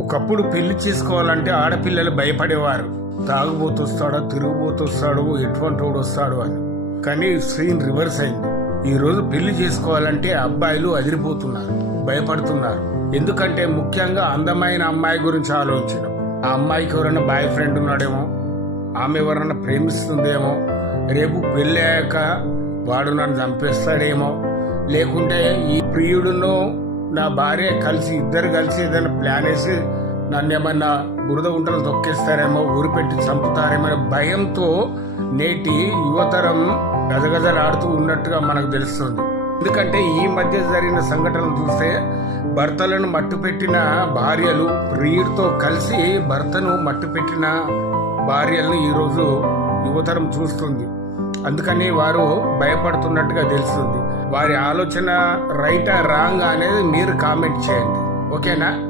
ఒకప్పుడు పెళ్ళి చేసుకోవాలంటే ఆడపిల్లలు భయపడేవారు. తాగుబోతొస్తాడో తిరుగుబోతొస్తాడు ఎటువంటి వాడు వస్తాడు అని. కానీ సీన్ రివర్స్ అయింది. ఈ రోజు పెళ్ళి చేసుకోవాలంటే అబ్బాయిలు అదిరిపోతున్నారు భయపడుతున్నారు. ఎందుకంటే ముఖ్యంగా అందమైన అమ్మాయి గురించి ఆలోచించడం ఆ అమ్మాయికి ఎవరైనా బాయ్ ఫ్రెండ్ ఉన్నాడేమో? ఆమె ఎవరైనా ప్రేమిస్తుందేమో? రేపు పెళ్ళాక వాడు నన్ను చంపేస్తాడేమో? లేకుంటే ఈ ప్రియుడును నా భార్య కలిసి ఇద్దరు కలిసి ఏదైనా ప్లాన్ వేసి నన్ను ఏమన్నా బురద గుంటలు తొక్కేస్తారేమో ఊరి పెట్టి చంపుతారేమో భయంతో నేటి యువతరం గజగజలాడుతూ ఉన్నట్టుగా మనకు తెలుస్తుంది. ఎందుకంటే ఈ మధ్య జరిగిన సంఘటనలు చూస్తే భర్తలను మట్టుపెట్టిన భార్యలు ప్రియుడితో కలిసి భర్తను మట్టుపెట్టిన భార్యలను ఈరోజు యువతరం చూస్తుంది. అందుకని వారు భయపడుతున్నట్టుగా తెలుస్తుంది. వారి ఆలోచన రైటా రాంగ్ అనేది మీరు కామెంట్ చేయండి. ఓకేనా